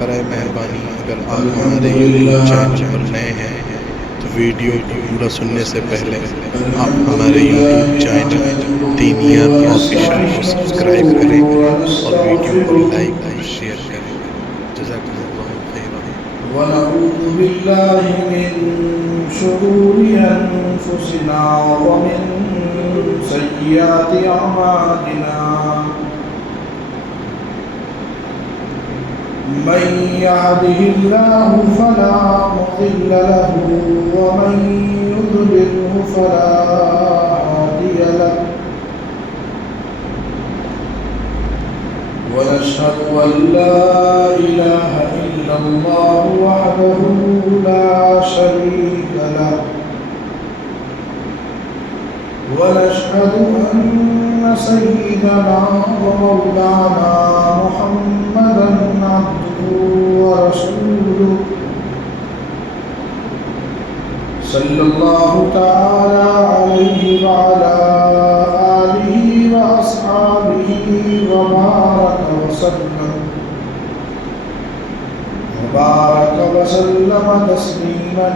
برائے مہربانی اگر آپ ہمارے یوٹیوب چینل پر نئے ہیں تو ویڈیو کو پورا سننے سے پہلے آپ ہمارے یوٹیوب چینل دینیات آفیشیل کو سبسکرائب کریں اور ویڈیو کو لائک اور شیئر کریں۔ جزاکم اللہ خیرا۔ ونعوذ بالله من شرور أنفسنا ومن سيئات أعمالنا، من يهده الله فلا مضل له ومن يضلله فلا هادي له، ونشهد أن لا إله إلا الله وحده لا شريك له، ونشهد أن سيدنا ومولانا محمدا عبده ورسوله، صلى الله تعالى عليه وعلى آله وأصحابه وبارك وسلم تسليما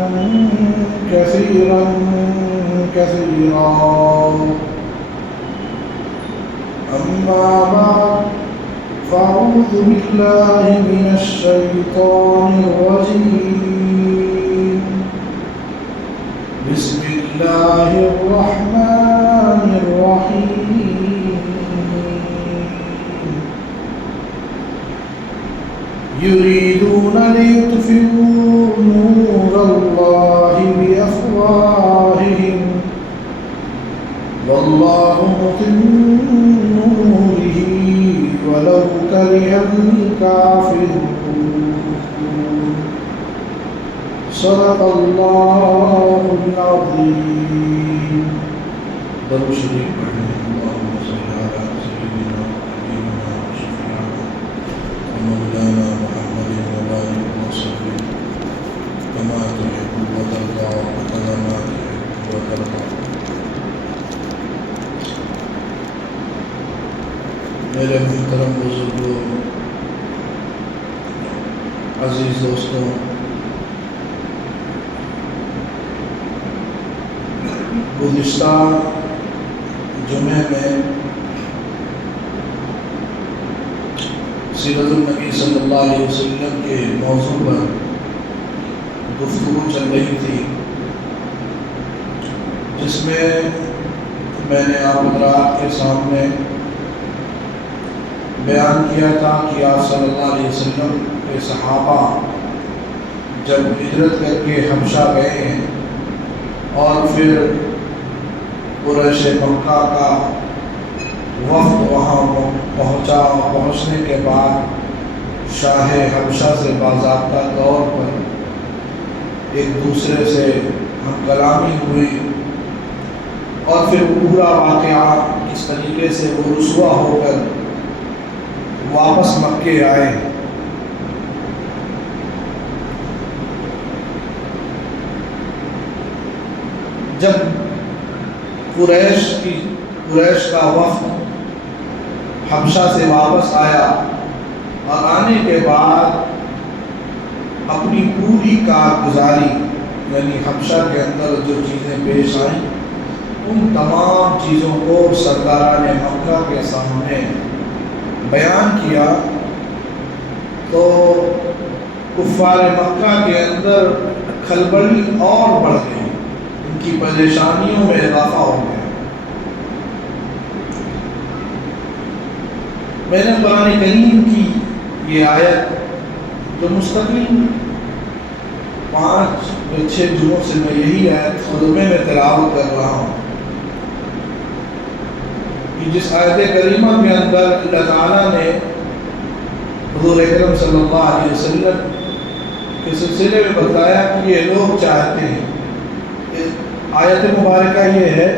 كثيرا كثيرا. أما بعد، فأعوذ بالله من الشيطان الرجيم. بسم الله الرحمن الرحيم. يريدون ليطفئوا نور الله بأفواههم والله متم نوره ولو كره الكافرون. صدق الله العظيم. درود شریف پڑھیں. اللهم صل على سيدنا ونبينا وشفيعنا ومولانا محمد وبارك وسلم كما تحب وترضى وكما تحب وترضى. میرے محترم بزرگوں، عزیز دوستوں، گزشتہ جمعے میں سیرت النبی صلی اللہ علیہ وسلم کے موضوع پر گفتگو چل رہی تھی، جس میں میں نے آپ حضرات کے سامنے بیان کیا تھا کہ آپ صلی اللہ علیہ وسلم کے صحابہ جب ہجرت کر کے حبشہ گئے ہیں اور پھر قریش مکہ کا وفد وہاں پہنچا، پہنچنے کے بعد شاہ حبشہ سے باضابطہ طور پر ایک دوسرے سے ہم کلامی ہوئی اور پھر پورا واقعہ کس طریقے سے وہ رسوا ہو کر واپس مکے آئے. جب قریش کا وفد حبشہ سے واپس آیا اور آنے کے بعد اپنی پوری کارگزاری، یعنی حبشہ کے اندر جو چیزیں پیش آئیں ان تمام چیزوں کو سرداران مکہ کے سامنے بیان کیا، تو کفار مکہ کے اندر کھلبلی اور بڑھ گئی، ان کی پریشانیوں میں اضافہ ہو گیا. میں نے قرآن کریم کی یہ آیت جو مستقل 5 یا 6 جمعوں سے میں یہی آیت خطبے میں تلاوت کر رہا ہوں کہ جس آیت کریمہ کے اندر اللہ تعالیٰ نے حضور اکرم صلی اللہ علیہ وسلم کے سلسلے میں بتایا کہ یہ لوگ چاہتے ہیں. آیت مبارکہ یہ ہے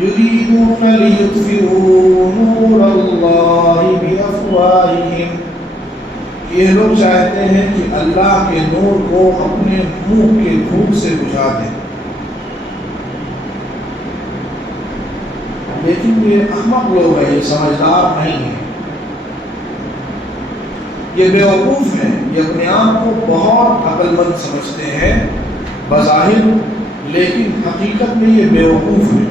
یریدون لیطفئوا نور اللہ بافواہہم، یہ لوگ چاہتے ہیں کہ اللہ کے نور کو اپنے منہ کے پھوک سے بجھا دیں. لیکن یہ احمق لوگ ہیں، یہ سمجھدار نہیں ہیں، یہ بیوقوف ہیں، یہ اپنے آپ کو بہت عقل مند سمجھتے ہیں بظاہر، لیکن حقیقت میں یہ بیوقوف ہے۔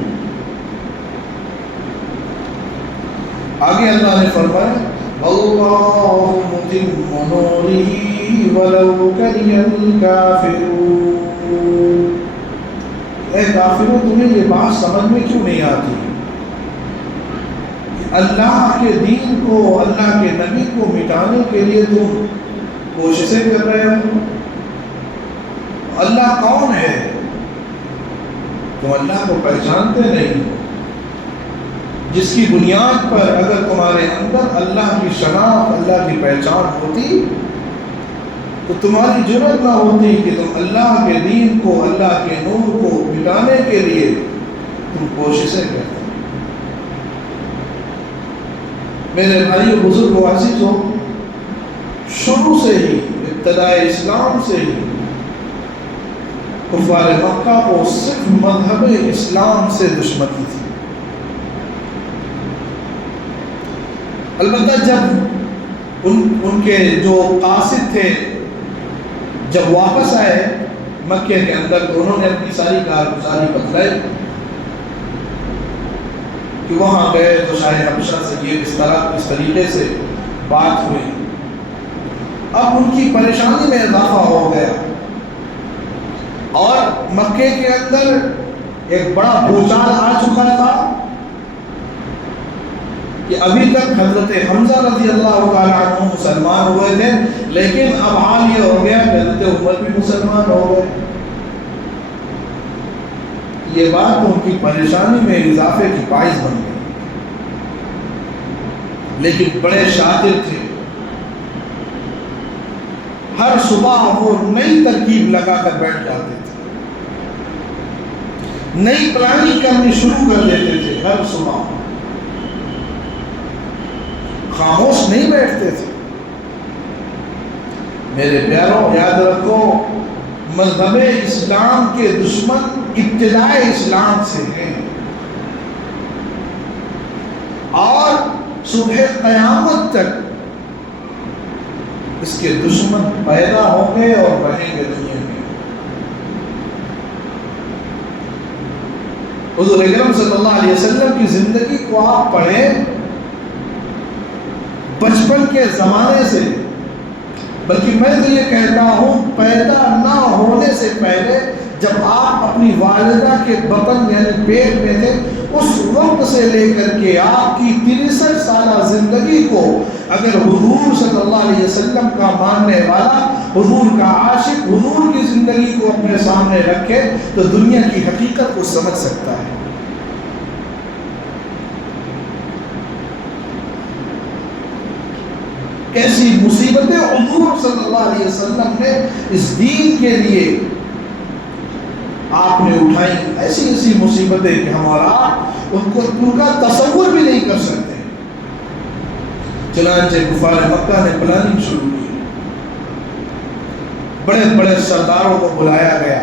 آگے اللہ نے فرمایا وَاللَّهُ مُتِمُّ نُورِهِ وَلَوْ كَرِهَ الْكَافِرُونَ۔ اے کافروں، تمہیں یہ بات سمجھ میں کیوں نہیں آتی؟ اللہ کے دین کو، اللہ کے نبی کو مٹانے کے لیے تم کوششیں کر رہے ہو۔ اللہ کون ہے؟ تم اللہ کو پہچانتے نہیں ہو، جس کی بنیاد پر اگر تمہارے اندر اللہ کی شناخت، اللہ کی پہچان ہوتی تو تمہاری جرأت نہ ہوتی کہ تم اللہ کے دین کو، اللہ کے نور کو مٹانے کے لیے تم کوششیں کرتے۔ میرے بھائیو، بزرگ و عزیز ہو، شروع سے ہی، ابتدائے اسلام سے ہی کفار مکہ کو صرف مذہب اسلام سے دشمنی تھی۔ البتہ جب ان کے جو قاصد تھے جب واپس آئے مکے کے اندر تو انہوں نے اپنی ساری کارگزاری بتلائی کہ وہاں گئے تو شاہ حبشہ سے یہ اس طریقے سے بات ہوئی۔ اب ان کی پریشانی میں اضافہ ہو گیا اور مکے کے اندر ایک بڑا بھوچال آ چکا تھا کہ ابھی تک حضرت حمزہ رضی اللہ تعالیٰ عنہ مسلمان ہوئے تھے، لیکن اب حال یہ ہو گیا کہ حضرت عمر بھی مسلمان ہو گئے۔ یہ بات ان کی پریشانی میں اضافے کی باعث بن گئی، لیکن بڑے شاطر تھے۔ ہر صبح وہ نئی ترکیب لگا کر بیٹھ جاتے تھے، نئی پلاننگ کرنی شروع کر دیتے تھے۔ ہر صبح خاموش نہیں بیٹھتے تھے۔ میرے پیاروں، یاد رکھو، مذہب اسلام کے دشمن ابتدائے اسلام سے ہیں اور صبح قیامت تک اس کے دشمن پیدا ہوں گے اور رہیں گے دنیا میں۔ حضور اکرم صلی اللہ علیہ وسلم کی زندگی کو آپ پڑھیں، بچپن کے زمانے سے، بلکہ میں تو یہ کہتا ہوں پیدا نہ ہونے سے پہلے جب آپ اپنی والدہ کے بطن یعنی پیٹ میں تھے، اس وقت سے لے کر کے آپ کی 63 سالہ زندگی کو اگر حضور صلی اللہ علیہ وسلم کا ماننے والا، حضور کا عاشق، حضور کی زندگی کو اپنے سامنے رکھے تو دنیا کی حقیقت کو سمجھ سکتا ہے۔ کیسی مصیبتیں حضور صلی اللہ علیہ وسلم نے اس دین کے لیے آپ نے اٹھائی، ایسی ایسی مصیبتیں کہ ہمارا ان کا تصور بھی نہیں کر سکتے۔ چنانچہ کفار مکہ نے پلاننگ شروع کی، بڑے بڑے سرداروں کو بلایا گیا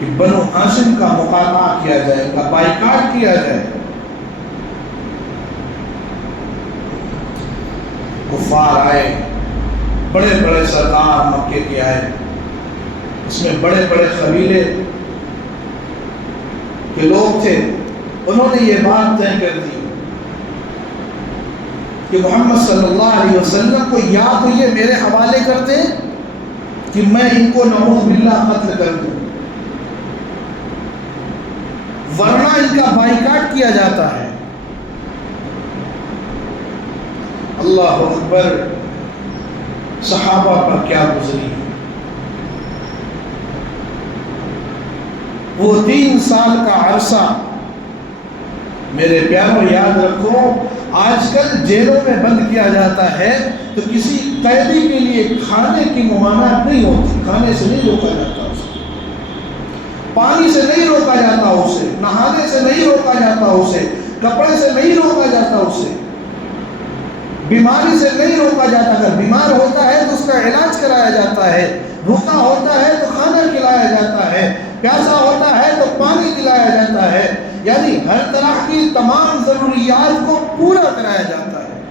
کہ بنو ہاشم کا مقاطعہ کیا جائے، ان کا بائیکاٹ کیا جائے۔ کفار آئے، بڑے بڑے سردار مکے کے آئے، اس میں بڑے بڑے قبیلے کے لوگ تھے۔ انہوں نے یہ بات طے کر دی کہ محمد صلی اللہ علیہ وسلم کو یا تو یہ میرے حوالے کر دیں کہ میں ان کو نعوذ باللہ قتل کر دوں، ورنہ ان کا بائیکاٹ کیا جاتا ہے۔ اللہ اکبر، صحابہ پر کیا گزری۔ وہ 3 سال کا عرصہ، میرے پیاروں یاد رکھو، آج کل جیلوں میں بند کیا جاتا ہے تو کسی قیدی کے لیے کھانے کی ممانعت نہیں ہوتی، کھانے سے نہیں روکا جاتا اسے، پانی سے نہیں روکا جاتا اسے، نہانے سے نہیں روکا جاتا اسے، کپڑے سے نہیں روکا جاتا اسے، بیماری سے نہیں روکا جاتا۔ اگر بیمار ہوتا ہے تو اس کا علاج کرایا جاتا ہے، بھوکا ہوتا ہے تو کھانا کھلایا جاتا ہے، پیاسا ہوتا ہے تو پانی دلایا جاتا ہے، یعنی ہر طرح کی تمام ضروریات کو پورا کرایا جاتا ہے۔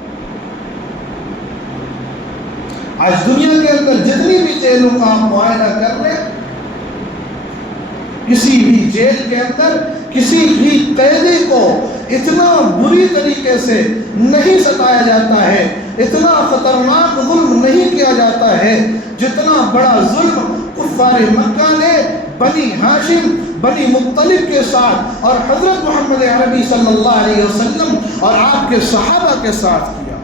آج دنیا کے اندر جتنی بھی جیلوں کا آپ معائنہ کر لیں، کسی بھی جیل کے اندر کسی بھی قیدی کو اتنا بری طریقے سے نہیں ستایا جاتا ہے، اتنا خطرناک ظلم نہیں کیا جاتا ہے جتنا بڑا ظلم کفار مکہ نے بنی ہاشم بنی مطلب کے ساتھ اور حضرت محمد عربی صلی اللہ علیہ وسلم اور آپ کے صحابہ کے ساتھ کیا۔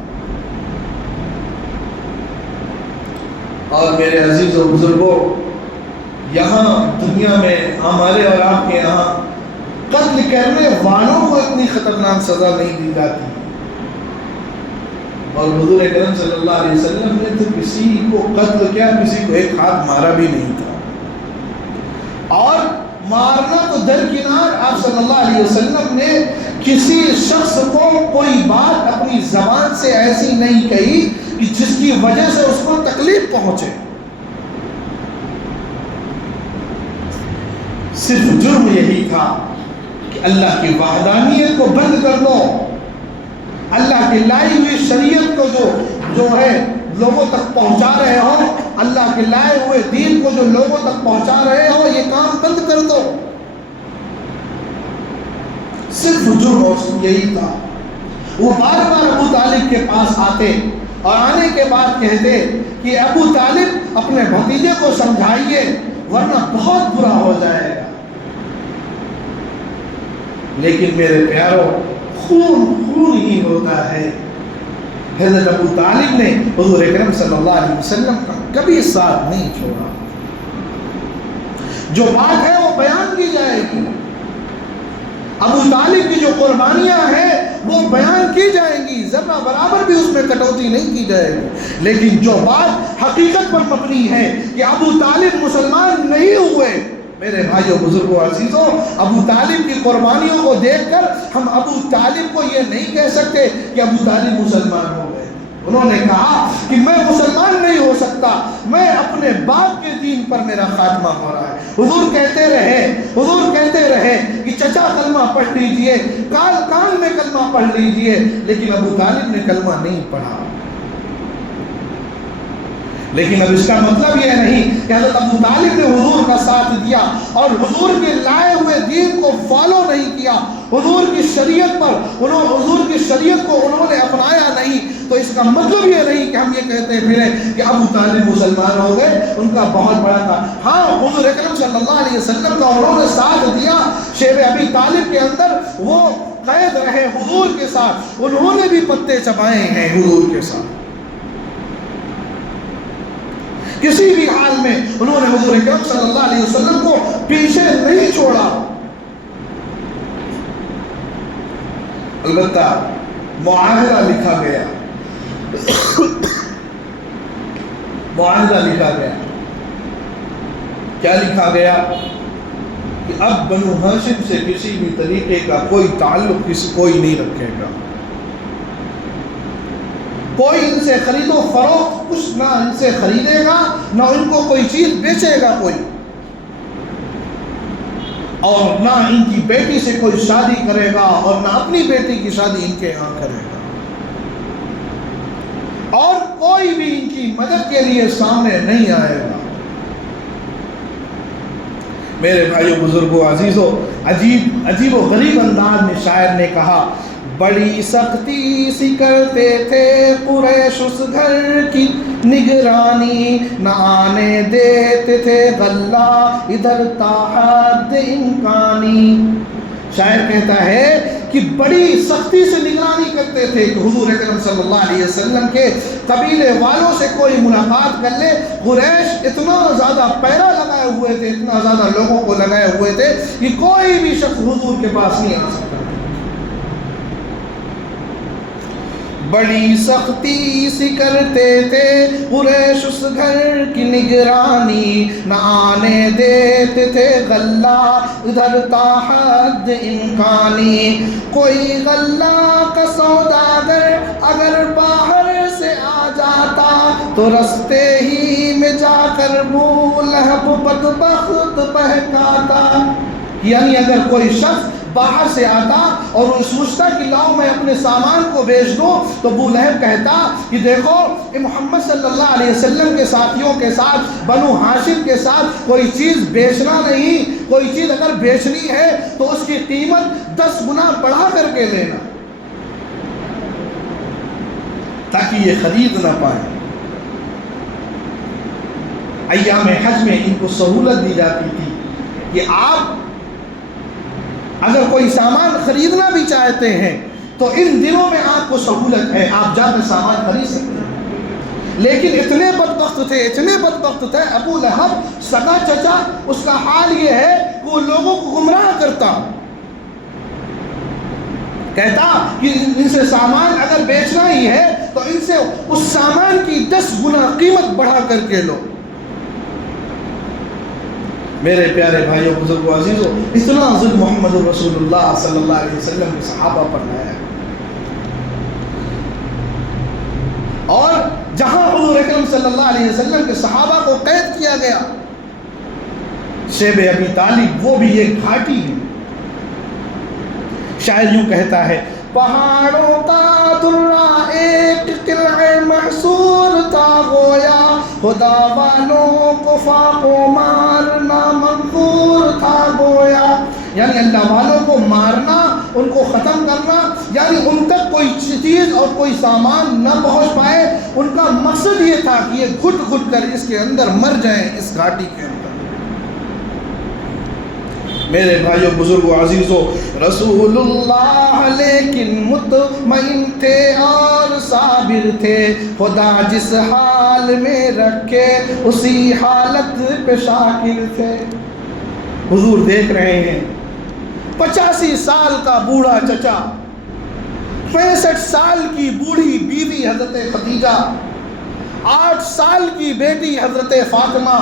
اور میرے عزیز و بزرگوں، یہاں دنیا میں ہمارے اور آپ کے یہاں قتل کرنے والوں کو اتنی خطرناک سزا نہیں دی جاتی، اور حضور اکرم صلی اللہ علیہ وسلم نے تو کسی کو قتل کیا، کسی کو ایک ہاتھ مارا بھی نہیں تھا، اور مارنا تو درکنار، آپ صلی اللہ علیہ وسلم نے کسی شخص کو کوئی بات اپنی زبان سے ایسی نہیں کہی کہ جس کی وجہ سے اس کو تکلیف پہنچے۔ صرف جرم یہی تھا کہ اللہ کی وحدانیت کو بند کر دو، اللہ کی لائی ہوئی شریعت کو جو ہے لوگوں تک پہنچا رہے ہو، اللہ کے لائے ہوئے دین کو جو لوگوں تک پہنچا رہے ہو، یہ کام بند کر دو۔ صرف جرم یہی تھا۔ وہ بار بار ابو طالب کے پاس آتے اور آنے کے بعد کہتے کہ ابو طالب اپنے بھتیجے کو سمجھائیے ورنہ بہت برا ہو جائے گا، لیکن میرے پیاروں، خون ہی ہوتا ہے۔ حضرت ابو طالب نے حضور اکرم صلی اللہ علیہ وسلم کا کبھی ساتھ نہیں چھوڑا۔ جو بات ہے وہ بیان کی جائے گی، ابو طالب کی جو قربانیاں ہیں وہ بیان کی جائیں گی، ذرہ برابر بھی اس میں کٹوتی نہیں کی جائے گی، لیکن جو بات حقیقت پر مبنی ہے کہ ابو طالب مسلمان نہیں ہوئے، میرے بھائیوں بزرگوں عزیزوں، ابو طالب کی قربانیوں کو دیکھ کر ہم ابو طالب کو یہ نہیں کہہ سکتے کہ ابو طالب مسلمان ہو گئے۔ انہوں نے کہا کہ میں مسلمان نہیں ہو سکتا، میں اپنے باپ کے دین پر میرا خاتمہ ہو رہا ہے۔ حضور کہتے رہے کہ چچا کلمہ پڑھ لیجئے، کان میں کلمہ پڑھ لیجئے، لیکن ابو طالب نے کلمہ نہیں پڑھا۔ لیکن اب اس کا مطلب یہ نہیں کہ حضرت ابو طالب نے حضور کا ساتھ دیا اور حضور کے لائے ہوئے دین کو فالو نہیں کیا، حضور کی شریعت کو انہوں نے اپنایا نہیں، تو اس کا مطلب یہ نہیں کہ ہم یہ کہتے پھریں کہ ابو طالب مسلمان ہو گئے، ان کا بہت بڑا تھا۔ ہاں، حضور اکرم صلی اللہ علیہ وسلم کا انہوں نے ساتھ دیا، شیب ابی طالب کے اندر وہ قید رہے حضور کے ساتھ، انہوں نے بھی پتے چبائے ہیں حضور کے ساتھ، کسی بھی حال میں انہوں نے حضور اکرم صلی اللہ علیہ وسلم کو پیچھے نہیں چھوڑا۔ البتہ معاہدہ لکھا گیا، کیا لکھا گیا کہ اب بنو ہاشم سے کسی بھی طریقے کا کوئی تعلق کوئی نہیں رکھے گا، کوئی ان سے خرید و فروخت کچھ نہ ان سے خریدے گا، نہ ان کو کوئی چیز بیچے گا کوئی، اور نہ ان کی بیٹی سے کوئی شادی کرے گا، اور نہ اپنی بیٹی کی شادی ان کے یہاں کرے گا، اور کوئی بھی ان کی مدد کے لیے سامنے نہیں آئے گا۔ میرے بھائیوں بزرگوں عزیزوں، عجیب و غریب انداز میں شاعر نے کہا، بڑی سختی سی کرتے تھے قریش اس گھر کی نگرانی، نہ آنے دیتے تھے غلہ ادھر تا حد امکانی۔ شاعر کہتا ہے کہ بڑی سختی سے نگرانی کرتے تھے کہ حضور اکرم صلی اللہ علیہ وسلم کے قبیلے والوں سے کوئی ملاقات کر لے۔ قریش اتنا زیادہ پیرا لگائے ہوئے تھے، اتنا زیادہ لوگوں کو لگائے ہوئے تھے کہ کوئی بھی شخص حضور کے پاس نہیں آ سکتا۔ بڑی سختی سی کرتے تھے قریش اس گھر کی نگرانی، نہ آنے دیتے تھے غلہ ادھر تا حد امکانی۔ کوئی غلہ کا سوداگر اگر باہر سے آ جاتا تو رستے ہی میں جا کر ابو لہب بدبخت بہکاتا۔ یعنی اگر کوئی شخص باہر سے آتا اور وہ سوچتا کہ لاؤ میں اپنے سامان کو بیچ دوں، تو ابو لہب کہتا کہ دیکھو کہ محمد صلی اللہ علیہ وسلم کے ساتھیوں کے ساتھ، بنو ہاشم کے ساتھ کوئی چیز بیچنا نہیں، کوئی چیز اگر بیچنی ہے تو اس کی قیمت 10 گنا بڑھا کر کے لینا، تاکہ یہ خرید نہ پائیں۔ ایام حج میں ان کو سہولت دی جاتی تھی کہ آپ اگر کوئی سامان خریدنا بھی چاہتے ہیں تو ان دنوں میں آپ کو سہولت ہے، آپ جا کر سامان خرید سکتے ہیں۔ لیکن اتنے بدبخت تھے ابو لہب سگا چچا، اس کا حال یہ ہے کہ وہ لوگوں کو گمراہ کرتا، کہتا کہ ان سے سامان اگر بیچنا ہی ہے تو ان سے اس سامان کی 10 گنا قیمت بڑھا کر کے لو۔ میرے پیارے بھائیوں، بزرگوں، عزیزوں، اتنا ظلم محمد رسول اللہ صلی اللہ علیہ وسلم کے صحابہ پر لایا، اور جہاں حضور اکرم صلی اللہ علیہ وسلم کے صحابہ کو قید کیا گیا، شیب ابی طالب وہ بھی ایک گھاٹی ہے۔ شاعر یوں کہتا ہے، پہاڑوں کا درہ ایک قلعہ محصور تھا گویا، خدا والوں کو فاق و مارنا منظور تھا گویا، یعنی اللہ والوں کو مارنا، ان کو ختم کرنا، یعنی ان تک کوئی چیز اور کوئی سامان نہ پہنچ پائے، ان کا مقصد یہ تھا کہ یہ گھٹ گھٹ کر اس کے اندر مر جائیں، اس گھاٹی کے اندر۔ میرے بھائیوں، بزرگوں، عزیزوں، رسول اللہ لیکن مطمئن تھے اور صابر تھے، خدا جس حال میں رکھے اسی حالت پہ شاکر تھے۔ حضور دیکھ رہے ہیں 85 سال کا بوڑھا چچا، 65 سال کی بوڑھی بیوی حضرت خدیجہ، 8 سال کی بیٹی حضرت فاطمہ۔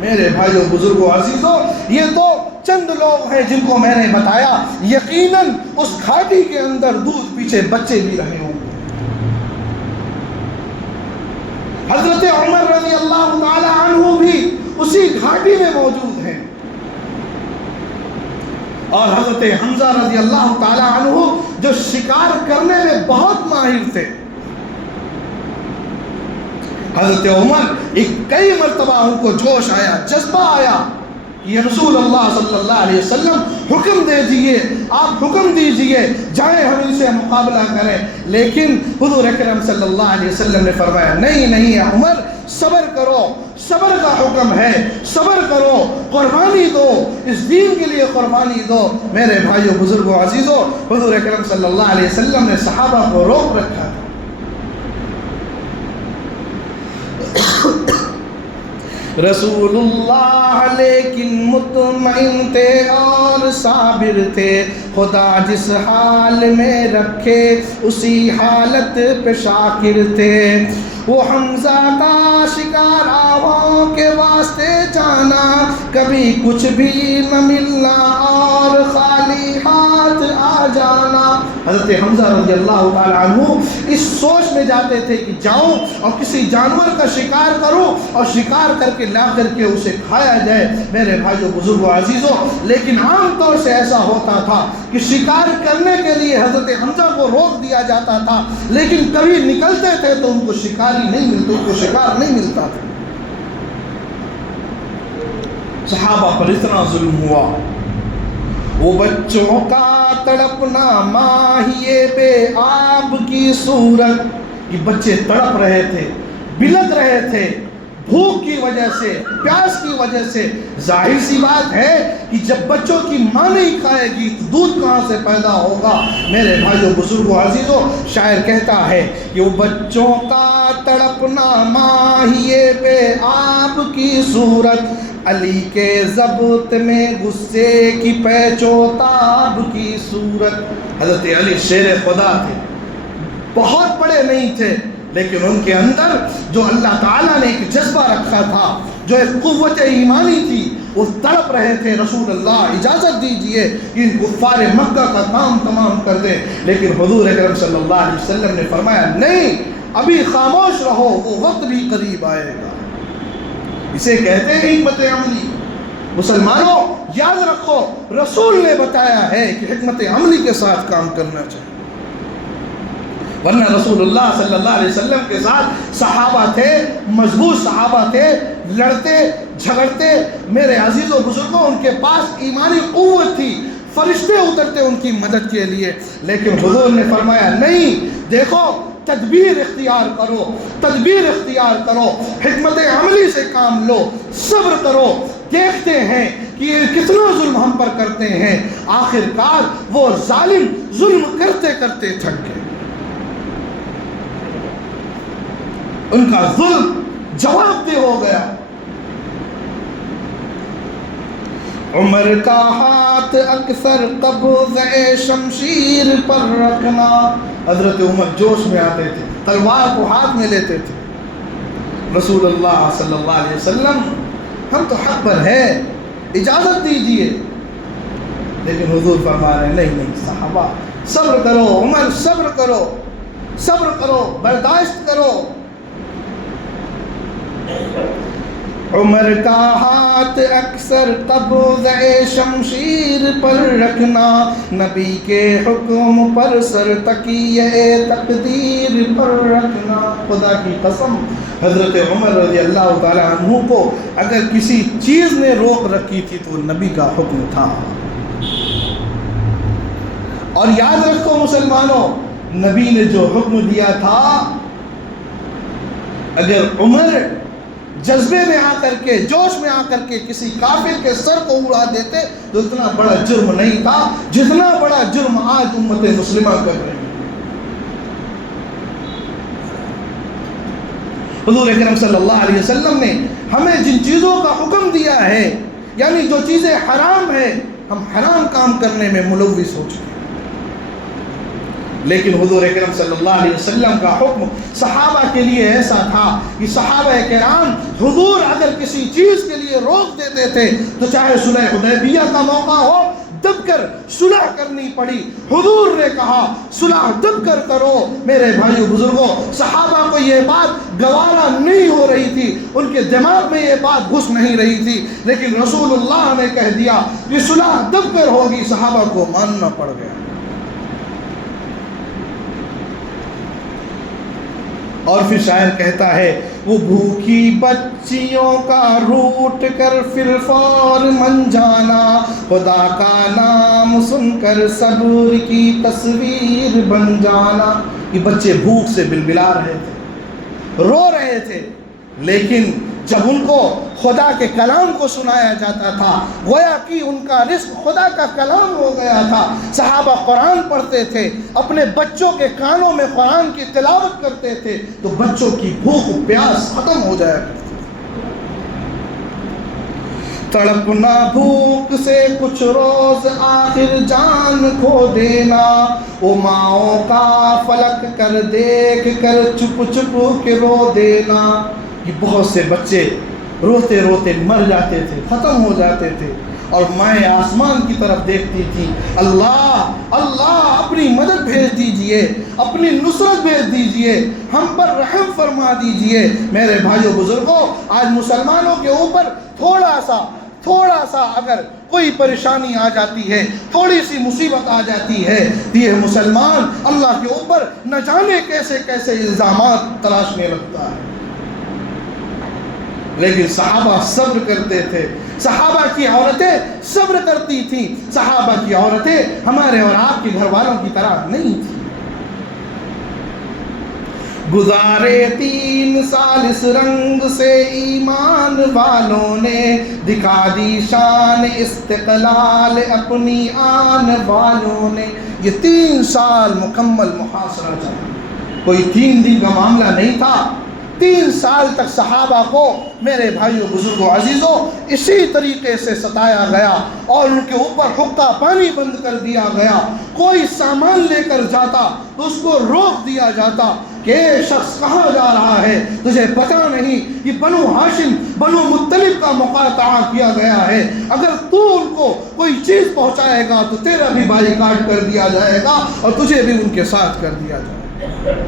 میرے بھائیوں، بزرگوں، عزیزوں، یہ تو چند لوگ ہیں جن کو میں نے بتایا، یقیناً اس گھاٹی کے اندر دودھ پیچھے بچے بھی رہے ہوں۔ حضرت عمر رضی اللہ تعالی عنہ بھی اسی گھاٹی میں موجود ہیں، اور حضرت حمزہ رضی اللہ تعالی عنہ جو شکار کرنے میں بہت ماہر تھے، حضرت عمر کئی مرتبہ ان کو جوش آیا، جذبہ آیا کہ یہ رسول اللہ صلی اللہ علیہ وسلم حکم دے دیجئے، آپ حکم دیجئے، جائیں ہم ان سے مقابلہ کریں۔ لیکن حضور اکرم صلی اللہ علیہ وسلم نے فرمایا، نہیں عمر، صبر کرو، صبر کا حکم ہے، صبر کرو، قربانی دو، اس دین کے لیے قربانی دو۔ میرے بھائیوں، بزرگوں، عزیزوں، حضور اکرم صلی اللہ علیہ وسلم نے صحابہ کو روک رکھا تھا۔ رسول اللہ لیکن مطمئن تھے اور صابر تھے، خدا جس حال میں رکھے اسی حالت پہ شاکر تھے۔ وہ حمزہ کا شکار آہوں کے واسطے جانا، کبھی کچھ بھی نہ ملنا اور خالی ہاتھ آ جانا۔ حضرت حمزہ رضی اللہ تعالی عنہ اس سوچ میں جاتے تھے کہ جاؤں اور کسی جانور کا شکار کروں اور شکار کر کے لا کر کے اسے کھایا جائے۔ میرے بھائیوں، بزرگوں، عزیزوں، لیکن عام طور سے ایسا ہوتا تھا کہ شکار کرنے کے لیے حضرت حمزہ کو روک دیا جاتا تھا، لیکن کبھی نکلتے تھے تو ان کو شکاری نہیں ملتے، ان کو شکار نہیں ملتا تھا۔ صحابہ پر اتنا ظلم ہوا، وہ بچوں کا تڑپنا ماہیے بے آب کی صورت، یہ بچے تڑپ رہے تھے، بلک رہے تھے بھوک کی وجہ سے، پیاس کی وجہ سے۔ ظاہر سی بات ہے کہ جب بچوں کی ماں نہیں کھائے گی تو دودھ کہاں سے پیدا ہوگا؟ میرے بھائیوں، بزرگوں، عزیزوں، شاعر کہتا ہے کہ وہ بچوں کا تڑپنا ماہیے بے آب کی صورت، علی کے ضبط میں غصے کی پیچوتاب کی صورت۔ حضرت علی شیر خدا تھے، بہت بڑے نہیں تھے، لیکن ان کے اندر جو اللہ تعالیٰ نے ایک جذبہ رکھا تھا، جو ایک قوت ایمانی تھی، وہ تڑپ رہے تھے، رسول اللہ اجازت دیجئے کہ ان کفار مکہ کا کام تمام کر دیں۔ لیکن حضور اکرم صلی اللہ علیہ وسلم نے فرمایا، نہیں، ابھی خاموش رہو، وہ وقت بھی قریب آئے گا۔ اسے کہتے ہیں حکمت عملی۔ مسلمانوں، یاد رکھو، رسول نے بتایا ہے کہ حکمت عملی کے ساتھ کام کرنا چاہیے۔ ورنہ رسول اللہ صلی اللہ علیہ وسلم کے ساتھ صحابہ تھے، مضبوط صحابہ تھے، لڑتے جھگڑتے، میرے عزیز و بزرگوں ان کے پاس ایمانی قوت تھی، فرشتے اترتے ان کی مدد کے لیے، لیکن حضور نے فرمایا نہیں، دیکھو تدبیر اختیار کرو، تدبیر اختیار کرو، حکمت عملی سے کام لو، صبر کرو، دیکھتے ہیں کہ یہ کتنا ظلم ہم پر کرتے ہیں۔ آخر کار وہ ظالم ظلم کرتے کرتے تھک گئے، ان کا ظلم جواب دہ ہو گیا۔ عمر کا ہاتھ اکثر قبض شمشیر پر رکھنا، حضرت عمر جوش میں آتے تھے، تلوار کو ہاتھ میں لیتے تھے۔ رسول اللہ صلی اللہ علیہ وسلم ہم تو حق پر ہیں، اجازت دیجئے، لیکن حضور فرما رہے ہیں نہیں صحابہ صبر کرو، عمر صبر کرو، صبر کرو، برداشت کرو۔ عمر کا ہاتھ اکثر قبض شمشیر پر رکھنا، نبی کے حکم پر سر تکیے تقدیر پر رکھنا۔ خدا کی قسم حضرت عمر رضی اللہ تعالی عنہ کو اگر کسی چیز نے روک رکھی تھی تو نبی کا حکم تھا۔ اور یاد رکھو مسلمانوں، نبی نے جو حکم دیا تھا، اگر عمر جذبے میں آ کر کے، جوش میں آ کر کے کسی کافر کے سر کو اڑا دیتے تو اتنا بڑا جرم نہیں تھا جتنا بڑا جرم آج امت مسلمہ کر رہی ہے۔ حضور اکرم صلی اللہ علیہ وسلم نے ہمیں جن چیزوں کا حکم دیا ہے، یعنی جو چیزیں حرام ہیں، ہم حرام کام کرنے میں ملوث ہو چکے ہیں، لیکن حضور اکرم صلی اللہ علیہ وسلم کا حکم صحابہ کے لیے ایسا تھا کہ صحابہ کرام حضور اگر کسی چیز کے لیے روک دیتے تھے تو چاہے صلح حدیبیہ کا موقع ہو، دب کر صلح کرنی پڑی۔ حضور نے کہا صلح دب کر کرو۔ میرے بھائیو بزرگوں، صحابہ کو یہ بات گوارا نہیں ہو رہی تھی، ان کے دماغ میں یہ بات گھس نہیں رہی تھی، لیکن رسول اللہ نے کہہ دیا کہ صلح دب کر ہوگی، صحابہ کو ماننا پڑ گیا۔ اور پھر شاعر کہتا ہے وہ بھوکی بچیوں کا روٹ کر پھر فور من جانا، خدا کا نام سن کر صبر کی تصویر بن جانا۔ یہ بچے بھوک سے بلبلا رہے تھے، رو رہے تھے، لیکن جب ان کو خدا کے کلام کو سنایا جاتا تھا، گویا کہ ان کا رزق خدا کا کلام ہو گیا تھا۔ صحابہ قرآن پڑھتے تھے، اپنے بچوں کے کانوں میں قرآن کی تلاوت کرتے تھے تو بچوں کی بھوک پیاس ختم ہو جایا کرتی۔ تڑپنا بھوک سے کچھ روز آخر جان کھو دینا، وہ ماؤں کا فلک کر دیکھ کر چپ چپ کے رو دینا۔ یہ بہت سے بچے روتے روتے مر جاتے تھے، ختم ہو جاتے تھے، اور مائیں آسمان کی طرف دیکھتی تھی، اللہ اللہ اپنی مدد بھیج دیجئے، اپنی نصرت بھیج دیجئے، ہم پر رحم فرما دیجئے۔ میرے بھائیو بزرگوں، آج مسلمانوں کے اوپر تھوڑا سا اگر کوئی پریشانی آ جاتی ہے، تھوڑی سی مصیبت آ جاتی ہے، یہ مسلمان اللہ کے اوپر نہ جانے کیسے کیسے الزامات تلاشنے لگتا ہے۔ لیکن صحابہ صبر کرتے تھے، صحابہ کی عورتیں صبر کرتی تھیں، صحابہ کی عورتیں ہمارے اور آپ کے گھر والوں کی طرح نہیں تھیں۔ گزارے 3 سال اس رنگ سے ایمان والوں نے، دکھا دی شان استقلال اپنی آن والوں نے۔ یہ 3 سال مکمل محاصرہ چلا، کوئی 3 دن کا معاملہ نہیں تھا۔ 3 سال تک صحابہ کو میرے بھائیوں بزرگوں عزیزوں اسی طریقے سے ستایا گیا اور ان کے اوپر حقہ پانی بند کر دیا گیا۔ کوئی سامان لے کر جاتا تو اس کو روک دیا جاتا کہ یہ شخص کہاں جا رہا ہے، تجھے پتہ نہیں کہ بنو ہاشم بنو مطلب کا مقاطعہ کیا گیا ہے، اگر تو ان کو کوئی چیز پہنچائے گا تو تیرا بھی بائی کاٹ کر دیا جائے گا اور تجھے بھی ان کے ساتھ کر دیا جائے گا۔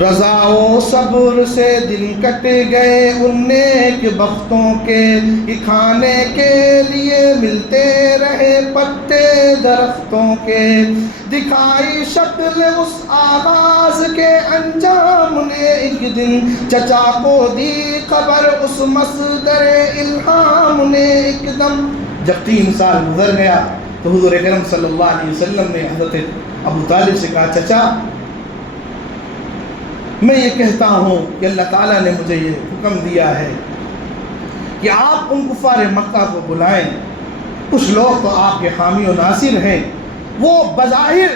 رضا و صبر سے دن کٹ گئے ان نیک بختوں کے، کہ کھانے کے لیے ملتے رہے پتے درختوں کے، دکھائی شکل اس آغاز کے انجام نے ایک دن، چچا کو دی خبر اس مصدر الہام نے ایک دم۔ جب 3 سال گزر گیا تو حضور اکرم صلی اللہ علیہ وسلم نے حضرت ابو طالب سے کہا، چچا میں یہ کہتا ہوں کہ اللہ تعالیٰ نے مجھے یہ حکم دیا ہے کہ آپ ان کفار مکہ کو بلائیں، کچھ لوگ تو آپ کے حامی و ناصر ہیں، وہ بظاہر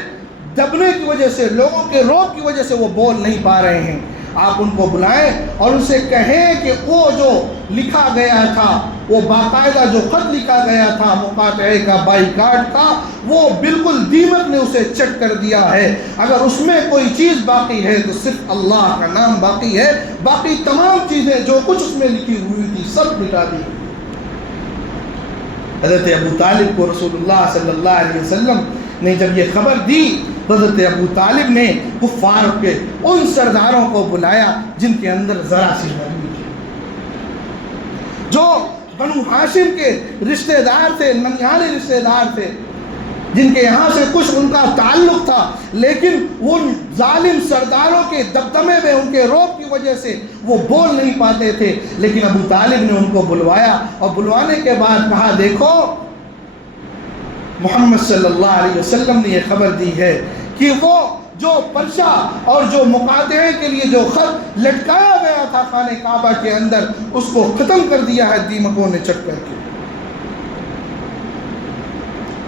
دبنے کی وجہ سے، لوگوں کے روب کی وجہ سے وہ بول نہیں پا رہے ہیں، آپ ان کو بلائیں اور ان سے کہیں کہ وہ جو لکھا گیا تھا، وہ باقاعدہ جو خط لکھا گیا تھا مقاطعے کا، بائیکاٹ کا، وہ بالکل دیمک نے اسے چٹ کر دیا ہے، اگر اس میں کوئی چیز باقی ہے تو صرف اللہ کا نام باقی ہے، باقی تمام چیزیں جو کچھ اس میں لکھی ہوئی تھی سب مٹا دی۔ حضرت ابو طالب کو رسول اللہ صلی اللہ علیہ وسلم نے جب یہ خبر دی، حضرت ابو طالب نے کفار کے ان سرداروں کو بلایا جن کے اندر ذرا سی نرمی تھی، جو بنو ہاشم کے رشتہ دار تھے، ننیالی رشتہ دار تھے، جن کے یہاں سے کچھ ان کا تعلق تھا، لیکن ان ظالم سرداروں کے دبدبے میں، ان کے روب کی وجہ سے وہ بول نہیں پاتے تھے، لیکن ابو طالب نے ان کو بلوایا اور بلوانے کے بعد کہا، دیکھو محمد صلی اللہ علیہ وسلم نے یہ خبر دی ہے کہ وہ جو پرچہ اور جو مقاطعے کے لیے جو خط لٹکایا گیا تھا خانہ کعبہ کے اندر، اس کو ختم کر دیا ہے دیمکوں نے چٹ کر کے۔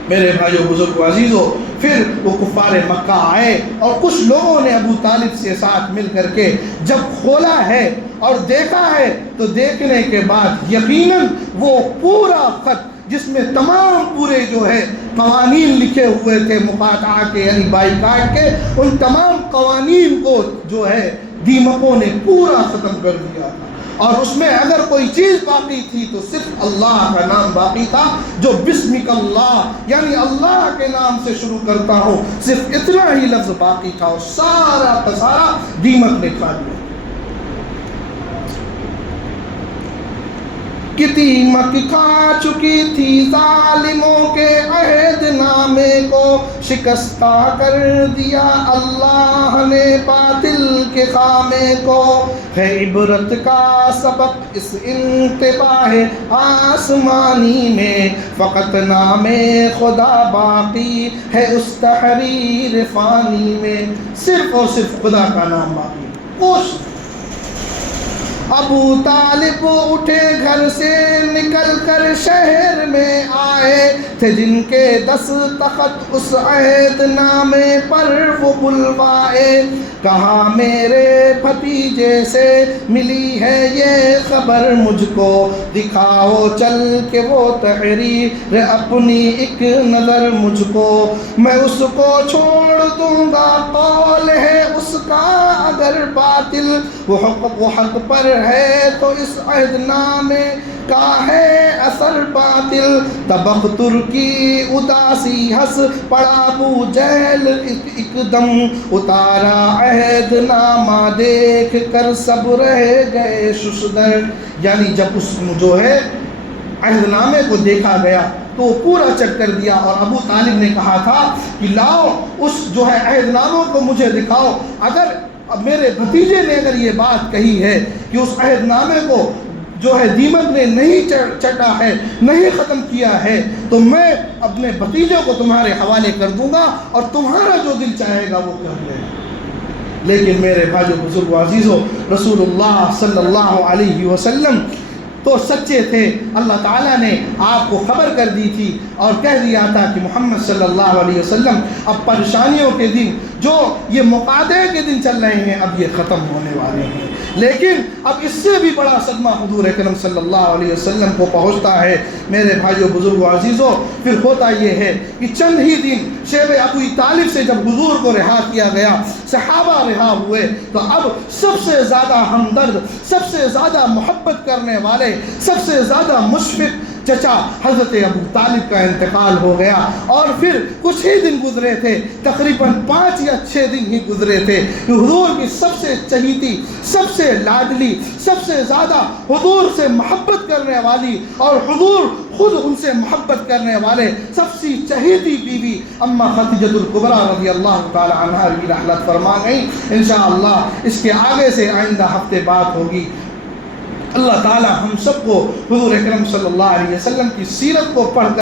میرے بھائیو بزرگ عزیزو، پھر وہ کفار مکہ آئے اور کچھ لوگوں نے ابو طالب سے ساتھ مل کر کے جب کھولا ہے اور دیکھا ہے تو دیکھنے کے بعد یقیناً وہ پورا خط جس میں تمام پورے جو ہے قوانین لکھے ہوئے تھے مقاطعہ کے، یعنی بائیکاٹ کے، ان تمام قوانین کو جو ہے دیمکوں نے پورا ختم کر دیا تھا، اور اس میں اگر کوئی چیز باقی تھی تو صرف اللہ کا نام باقی تھا، جو بسمک اللہ یعنی اللہ کے نام سے شروع کرتا ہوں، صرف اتنا ہی لفظ باقی تھا، اور سارا کا سارا دیمک نے کھا لیا۔ کہ دیمک کھا چکی تھی ظالموں کے عہد نامے کو، شکستہ کر دیا اللہ نے باطل کے خامے کو، ہے عبرت کا سبق اس انتباہ آسمانی میں، فقط نام خدا باقی ہے اس تحریر فانی میں، صرف اور صرف خدا کا نام باقی۔ ابو طالب اٹھے گھر سے نکل کر شہر میں آئے تھے، جن کے دستخط اس عہد نامے پر وہ بلوائے، کہا میرے بھتیجے سے ملی ہے یہ خبر مجھ کو، دکھاؤ چل کے وہ تحریر اپنی ایک نظر مجھ کو، میں اس کو چھوڑ دوں گا قول ہے اس کا اگر باطل، وہ حق پر ہے تو اس عہد نامے کا ہے اثر باطل، تبختر کی اداسی ہنس پڑا ابو جہل ایک دم، اتارا عہد نامہ دیکھ کر سب رہ گئے ششدر، یعنی جب اس جو ہے عہد نامے کو دیکھا گیا تو وہ پورا چٹ کر دیا، اور ابو طالب نے کہا تھا کہ لاؤ اس جو ہے عہد ناموں کو مجھے دکھاؤ، اگر اب میرے بھتیجے نے اگر یہ بات کہی ہے کہ اس عہد نامے کو جو ہے دیمک نے نہیں چٹا ہے، نہیں ختم کیا ہے، تو میں اپنے بھتیجے کو تمہارے حوالے کر دوں گا اور تمہارا جو دل چاہے گا وہ کر لے۔ لیکن میرے بھائیو بزرگ عزیزو، رسول اللہ صلی اللہ علیہ وسلم تو سچے تھے، اللہ تعالیٰ نے آپ کو خبر کر دی تھی اور کہہ دیا تھا کہ محمد صلی اللہ علیہ وسلم اب پریشانیوں کے دن، جو یہ مقاطعے کے دن چل رہے ہیں، اب یہ ختم ہونے والے ہیں، لیکن اب اس سے بھی بڑا صدمہ حضور اکرم صلی اللہ علیہ وسلم کو پہنچتا ہے۔ میرے بھائیو بزرگ عزیزو، پھر ہوتا یہ ہے کہ چند ہی دن شیب ابو طالب سے جب حضور کو رہا کیا گیا، صحابہ رہا ہوئے، تو اب سب سے زیادہ ہمدرد، سب سے زیادہ محبت کرنے والے، سب سے زیادہ مشفق چچا حضرت ابو طالب کا انتقال ہو گیا، اور پھر کچھ ہی دن گزرے تھے، تقریباً 5 یا 6 دن ہی گزرے تھے، حضور کی سب سے چہیتی، سب سے لاڈلی، سب سے زیادہ حضور سے محبت کرنے والی اور حضور خود ان سے محبت کرنے والے سب سے چہیتی بیوی اما خدیجہ الکبریٰ رضی اللہ تعالی عنہا کی رحلت فرما گئی۔ انشاءاللہ اس کے آگے سے آئندہ ہفتے بات ہوگی۔ اللہ تعالی ہم سب کو حضور اکرم صلی اللہ علیہ وسلم کی سیرت کو پڑھ کر